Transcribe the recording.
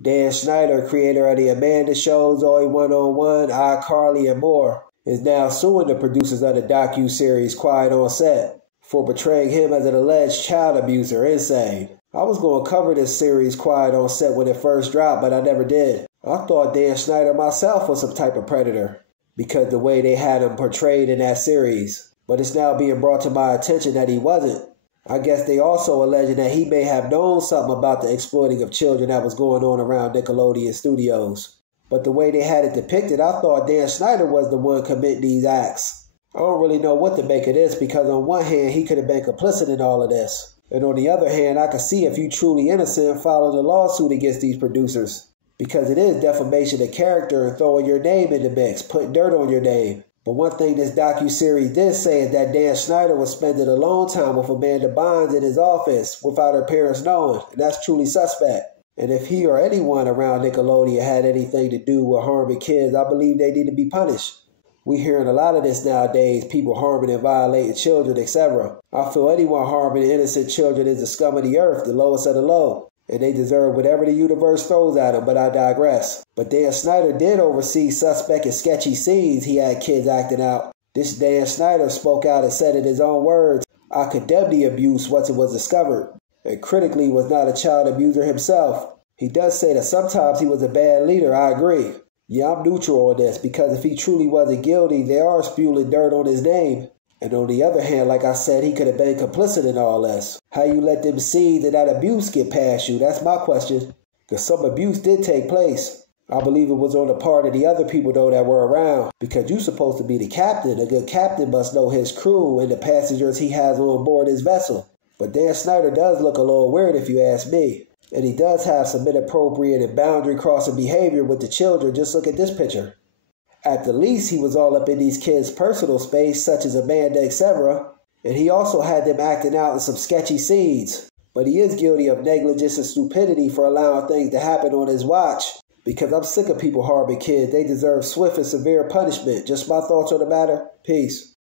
Dan Schneider, creator of the Amanda Show, Zoe 101, iCarly, and more, is now suing the producers of the docu-series Quiet on Set for portraying him as an alleged child abuser. Insane. I was going to cover this series Quiet on Set when it first dropped, but I never did. I thought Dan Schneider myself was some type of predator because the way they had him portrayed in that series. But it's now being brought to my attention that he wasn't. I guess they also alleging that he may have known something about the exploiting of children that was going on around Nickelodeon Studios. But the way they had it depicted, I thought Dan Schneider was the one committing these acts. I don't really know what to make of this because on one hand, he could have been complicit in all of this. And on the other hand, I can see if you truly innocent filing a lawsuit against these producers. Because it is defamation of character and throwing your name in the mix, putting dirt on your name. But one thing this docu-series did say is that Dan Schneider was spending alone time with Amanda Bynes in his office without her parents knowing, and that's truly suspect. And if he or anyone around Nickelodeon had anything to do with harming kids, I believe they need to be punished. We're hearing a lot of this nowadays, people harming and violating children, etc. I feel anyone harming innocent children is the scum of the earth, the lowest of the low. And they deserve whatever the universe throws at them, but I digress. But Dan Schneider did oversee suspect and sketchy scenes he had kids acting out. This Dan Schneider spoke out and said in his own words, "I condemn the abuse once it was discovered," and critically was not a child abuser himself. He does say that sometimes he was a bad leader, I agree. Yeah, I'm neutral on this, because if he truly wasn't guilty, they are spewing dirt on his name. And on the other hand, like I said, he could have been complicit in all this. How you let them see that abuse get past you? That's my question. Because some abuse did take place. I believe it was on the part of the other people, though, that were around. Because you're supposed to be the captain. A good captain must know his crew and the passengers he has on board his vessel. But Dan Schneider does look a little weird if you ask me. And he does have some inappropriate and boundary-crossing behavior with the children. Just look at this picture. At the least, he was all up in these kids' personal space, such as Amanda, etc. And he also had them acting out in some sketchy scenes. But he is guilty of negligence and stupidity for allowing things to happen on his watch. Because I'm sick of people harming kids. They deserve swift and severe punishment. Just my thoughts on the matter. Peace.